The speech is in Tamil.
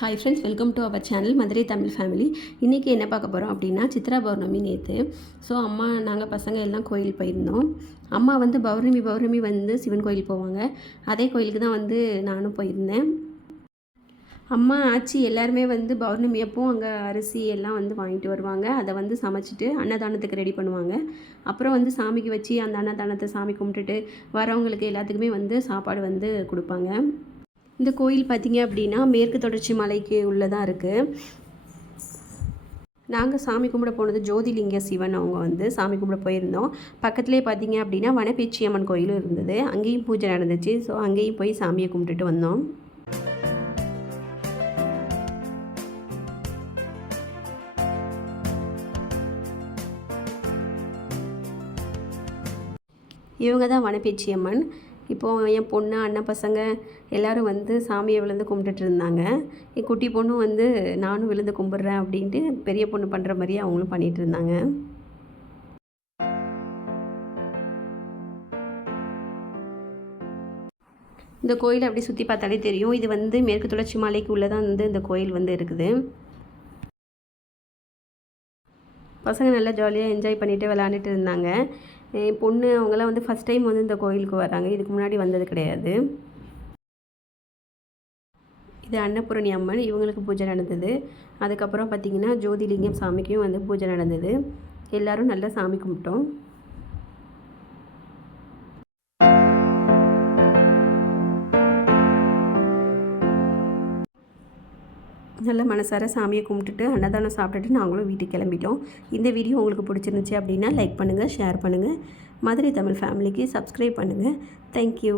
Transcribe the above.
Hi friends, welcome to our channel Madurai Tamil family. இன்றைக்கி என்ன பார்க்க போகிறோம் அப்படின்னா, சித்ரா பௌர்ணமி நேற்று. ஸோ நாங்கள் பசங்க எல்லாம் கோயில் போயிருந்தோம். அம்மா வந்து பௌர்ணமி வந்து சிவன் கோயில் போவாங்க. அதே கோயிலுக்கு தான் வந்து நானும் போயிருந்தேன். அம்மா ஆச்சி எல்லாருமே வந்து பௌர்ணமி அப்போ அங்கே அரிசி எல்லாம் வந்து வாங்கிட்டு வருவாங்க. அதை வந்து சமைச்சிட்டு அன்னதானத்துக்கு ரெடி பண்ணுவாங்க. அப்புறம் வந்து சாமிக்கு வச்சு அந்த அன்னதானத்தை சாமி கும்பிட்டுட்டு வரவங்களுக்கு எல்லாத்துக்குமே வந்து சாப்பாடு வந்து கொடுப்பாங்க. இந்த கோயில் பார்த்திங்க அப்படின்னா மேற்கு தொடர்ச்சி மலைக்கு உள்ளதாக இருக்குது. நாங்கள் சாமி கும்பிட போனது ஜோதிலிங்க சிவன் அவங்க வந்து சாமி கும்பிட போயிருந்தோம். பக்கத்துலேயே பார்த்திங்க அப்படின்னா வனப்பேச்சி அம்மன் கோயிலும் இருந்தது. அங்கேயும் பூஜை நடந்துச்சு. ஸோ அங்கேயும் போய் சாமியை கும்பிட்டுட்டு வந்தோம். இவங்க தான் வனப்பேச்சி அம்மன். இப்போது என் பொண்ணு அண்ணன் பசங்க எல்லோரும் வந்து சாமியை விழுந்து கும்பிட்டுட்டு இருந்தாங்க. என் குட்டி பொண்ணும் வந்து நானும் விழுந்து கும்பிட்றேன் அப்படின்ட்டு பெரிய பொண்ணு பண்ணுற மாதிரியே அவங்களும் பண்ணிகிட்டு இருந்தாங்க. இந்த கோயில் அப்படி சுற்றி பார்த்தாலே தெரியும். இது வந்து மேற்கு தொடர்ச்சி மலைக்கு உள்ளே தான் வந்து இந்த கோயில் வந்து இருக்குது. பசங்க நல்லா ஜாலியாக என்ஜாய் பண்ணிவிட்டு விளாண்டுட்டு இருந்தாங்க. என் பொண்ணு அவங்களாம் வந்து ஃபஸ்ட் டைம் வந்து இந்த கோயிலுக்கு வராங்க. இதுக்கு முன்னாடி வந்தது கிடையாது. இது அன்னபூரணி அம்மன், இவங்களுக்கு பூஜை நடந்தது. அதுக்கப்புறம் பார்த்திங்கன்னா ஜோதிலிங்கம் சாமிக்கும் வந்து பூஜை நடந்தது. எல்லோரும் நல்லா சாமி கும்பிட்டோம். நல்ல மனசார சாமியை கும்பிட்டுட்டு அன்னதானம் சாப்பிட்டுட்டு நாங்களும் வீட்டுக்கு கிளம்பிட்டோம். இந்த வீடியோ உங்களுக்கு பிடிச்சிருந்துச்சி அப்படின்னா லைக் பண்ணுங்கள், ஷேர் பண்ணுங்கள். மதுரை தமிழ் ஃபேமிலிக்கு சப்ஸ்கிரைப் பண்ணுங்கள். தேங்க்யூ.